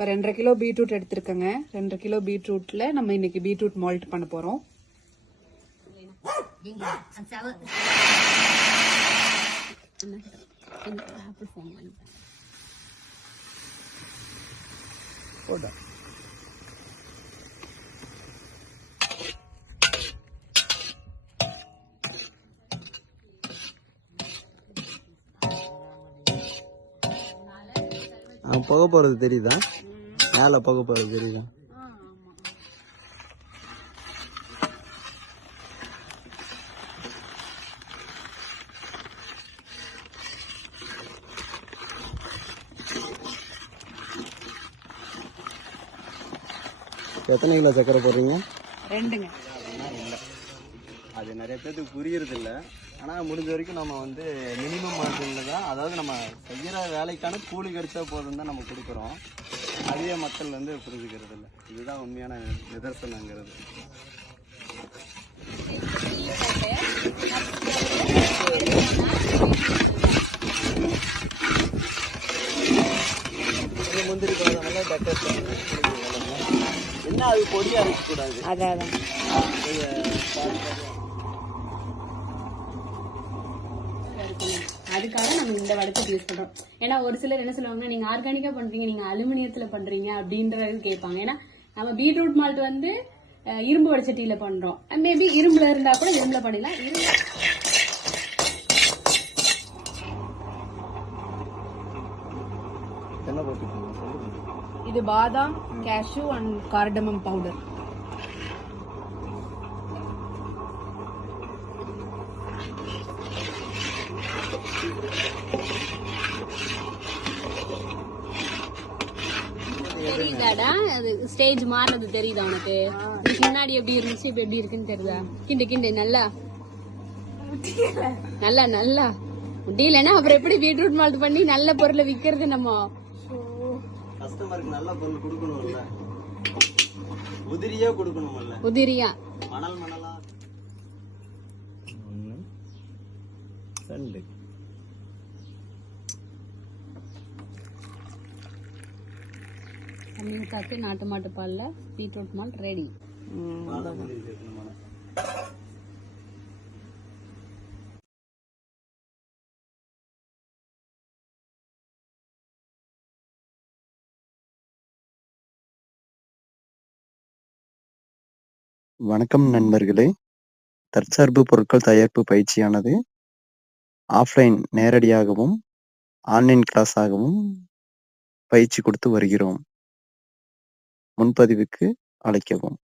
இப்போ ரெண்டரை kilo beetroot எடுத்திருக்கேங்க. ரெண்டரை கிலோ பீட்ரூட்டில் நம்ம இன்னைக்கு பீட்ரூட் மால்ட் பண்ண போகிறோம் போக அவன் போறது தெரியுதா? மேல புகை போறது தெரியுதா? எத்தனை கிலோ சக்கரை போடுறீங்க? ரெண்டுங்க. அது நிறைய பேருக்கு புரியறது இல்ல ஆனா முடிஞ்ச வரைக்கும் நம்ம வந்து மினிமம் மார்ஜின்ல தான் அதாவது நம்ம செய்யற வேலைக்கான கூலி கிடைச்சா போதும் தான் நம்ம கொடுக்குறோம். அதிக மக்கள் வந்து புரிஞ்சுக்கிறது இல்ல. இதுதான் உண்மையான நிதர்சனங்கிறது. முந்திரி பழம் நல்லா டெக்கரேட் பண்ணி. என்ன அது பொடி அரைக்க கூடாது அதான் இது பாருங்க. அதுக்காக நம்ம இந்த வடத்தை யூஸ் பண்றோம். ஏன்னா ஒரு சிலர் என்ன சொல்லுவாங்கன்னா நீங்க ஆர்கானிக்கா பண்றீங்க நீங்க அலுமினியத்துல பண்றீங்க அப்படின்றது கேட்பாங்க. ஏன்னா நம்ம பீட்ரூட் மால்ட் வந்து இரும்பு வடச்சட்டியில பண்றோம். மேபி இரும்புல இருந்தா கூட இரும்புல பண்ணிடலாம். இரு- என்ன போட்டுக்கோங்க சொல்லுங்க. இது பாதாம் கேஷ்யூ அண்ட் கார்டமம் பவுடர் தெரியுதாடா? அது ஸ்டேஜ் மாறுறது தெரியுதா உனக்கு? முன்னாடி எப்படி இருந்துச்சு இப்ப எப்படி இருக்குன்னு தெரியுதா? கிண்டு கிண்டு நல்லா. நல்லா நல்லா. முடியலன்னா அப்புறம் எப்படி பீட்ரூட் மால்ட் பண்ணி நல்ல பொருளை விக்கிறது நம்ம? கஸ்டமருக்கு நல்ல பொருள் கொடுக்கணும்ல. உதிரியா கொடுக்கணும்ல. உதிரியா. மணல் மணலா? ரெண்டு தண்ணி ஊத்தாச்சு நாட்டு மாட்டு பால்ல பீட்ரூட் மால்ட் ரெடி. வணக்கம் நண்பர்களே. தற்சார்பு பொருட்கள் தயாரிப்பு பயிற்சியானது ஆஃப்லைன் நேரடியாகவும் ஆன்லைன் கிளாஸாகவும் பயிற்சி கொடுத்து வருகிறோம். முன்பதிவுக்கு அழைக்கவும்.